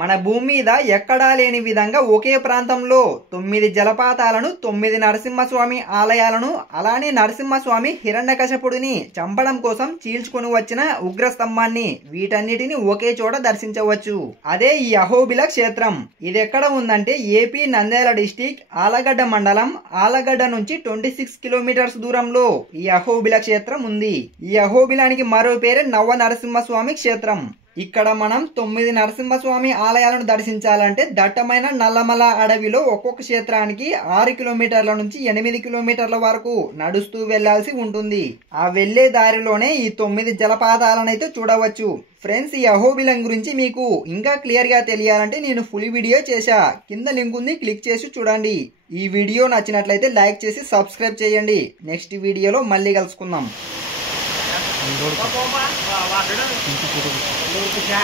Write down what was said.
మన భూమి మీద ఎక్కడా లేని విధంగా ఒకే ప్రాంతంలో 9 జలపాతాలను 9 నరసింహస్వామి ఆలయాలను అలానే నరసింహస్వామి హిరణ్యకశపుడిని చంపడం కోసం చీల్చుకొని వచ్చిన ఉగ్ర స్తంభాన్ని వీటన్నిటిని ఒకే చోట దర్శించవచ్చు. అదే ఈ అహోబిల క్షేత్రం. ఇది ఎక్కడ ఉందంటే ఏపీ నంద్యాల డిస్టిక్ ఆలగడ్డ మండలం ఆలగడ్డ నుంచి 26 కిలోమీటర్స్ దూరంలో ఈ అహోబిల క్షేత్రం ఉంది. ఈ అహోబిలానికి మరో పేరే నవ నరసింహస్వామి క్షేత్రం. ఇక్కడ మనం 9 నరసింహస్వామి ఆలయాలను దర్శించాలంటే దట్టమైన నల్లమల అడవిలో ఒక్కొక్క క్షేత్రానికి 6 కిలోమీటర్ల నుంచి 8 కిలోమీటర్ల వరకు నడుస్తూ వెళ్లాల్సి ఉంటుంది. ఆ వెళ్లే దారిలోనే ఈ 9 జలపాతాలనైతే చూడవచ్చు. ఫ్రెండ్స్, ఈ అహోబిలం గురించి మీకు ఇంకా క్లియర్ గా తెలియాలంటే నేను ఫుల్ వీడియో చేశా, కింద లింక్ ఉంది, క్లిక్ చేసి చూడండి. ఈ వీడియో నచ్చినట్లయితే లైక్ చేసి సబ్స్క్రైబ్ చేయండి. నెక్స్ట్ వీడియోలో మళ్ళీ కలుసుకుందాం. Lu bisa.